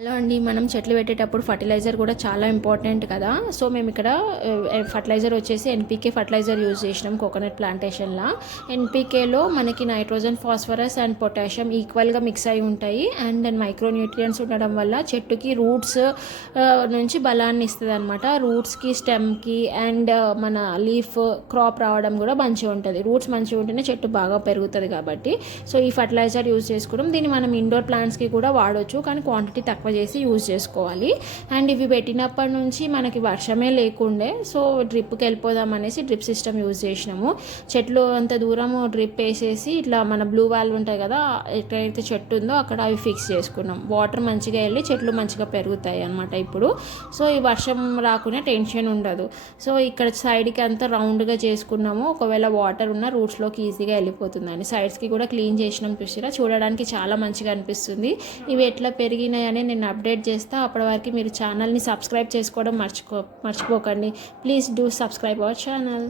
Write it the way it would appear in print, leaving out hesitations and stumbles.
Hello అండి, మనం చెట్లు పెట్టేటప్పుడు ఫర్టిలైజర్ కూడా చాలా ఇంపార్టెంట్ కదా. సో మేము ఇక్కడ ఫర్టిలైజర్ వచ్చేసి ఎన్పీకే ఫర్టిలైజర్ యూజ్ చేసినాం కోకోనట్ ప్లాంటేషన్లో. ఎన్పీకేలో మనకి నైట్రోజన్, ఫాస్ఫరస్ అండ్ పొటాషియం ఈక్వల్గా మిక్స్ అయి ఉంటాయి. అండ్ దెన్ మైక్రో న్యూట్రియంట్స్ ఉండడం వల్ల చెట్టుకి రూట్స్ నుంచి బలాన్ని ఇస్తుంది అనమాట. రూట్స్కి, స్టెమ్కి అండ్ మన లీఫ్ క్రాప్ రావడం కూడా మంచిగా ఉంటుంది. రూట్స్ మంచిగా ఉంటేనే చెట్టు బాగా పెరుగుతుంది కాబట్టి సో ఈ ఫర్టిలైజర్ యూజ్ చేసుకోవడం. దీన్ని మనం ఇండోర్ ప్లాంట్స్కి కూడా వాడవచ్చు, కానీ క్వాంటిటీ తక్కువ చేసి యూజ్ చేసుకోవాలి. అండ్ ఇవి పెట్టినప్పటి నుంచి మనకి వర్షమే లేకుండే, సో డ్రిప్కి వెళ్ళిపోదాం అనేసి డ్రిప్ సిస్టమ్ యూజ్ చేసినాము. చెట్లు అంత దూరము డ్రిప్ వేసేసి ఇట్లా మన బ్లూ వాల్వ్ ఉంటాయి కదా, ఎక్కడైతే చెట్టు ఉందో అక్కడ అవి ఫిక్స్ చేసుకున్నాం. వాటర్ మంచిగా వెళ్ళి చెట్లు మంచిగా పెరుగుతాయి అనమాట ఇప్పుడు. సో ఈ వర్షం రాకుండా టెన్షన్ ఉండదు. సో ఇక్కడ సైడ్కి అంతా రౌండ్గా చేసుకున్నాము. ఒకవేళ వాటర్ ఉన్న రూట్స్లోకి ఈజీగా వెళ్ళిపోతుందని సైడ్స్కి కూడా క్లీన్ చేసినాం. చూసిరా, చూడడానికి చాలా మంచిగా అనిపిస్తుంది. ఇవి ఎట్లా పెరిగినాయని నేను అప్డేట్ చేస్తా. అప్పటి వరకు మీరు ఛానల్ని సబ్స్క్రైబ్ చేసుకోవడం మర్చిపోకండి. Please do subscribe our channel.